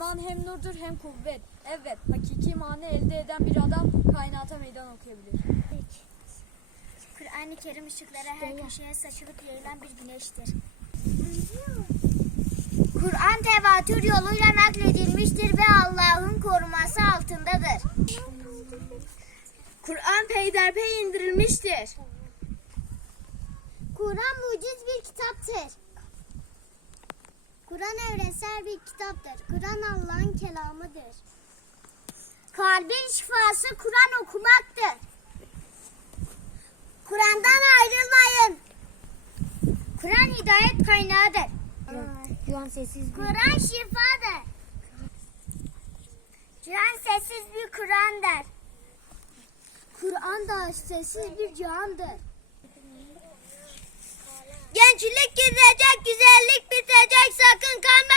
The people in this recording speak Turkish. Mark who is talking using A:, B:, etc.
A: İman hem nurdur hem kuvvet. Evet, hakiki imanı elde eden bir adam kainata meydan okuyabilir.
B: Kur'an-ı Kerim ışıkları her köşeye saçılıp yayılan bir güneştir. Kur'an tevatür yoluyla nakledilmiştir ve Allah'ın koruması altındadır.
C: Kur'an peyderpey indirilmiştir.
B: Kur'an muciz bir kitaptır. Kur'an evrensel bir kitaptır. Kur'an Allah'ın kelamıdır. Kalbin şifası Kur'an okumaktır. Kur'an'dan ayrılmayın. Kur'an hidayet kaynağıdır. Kur'an şifadır. Cihan sessiz bir Kur'an'dır. Kur'an da sessiz bir cihandır.
C: Gençlik gidecek, güzellik bitecek, sakın kanma.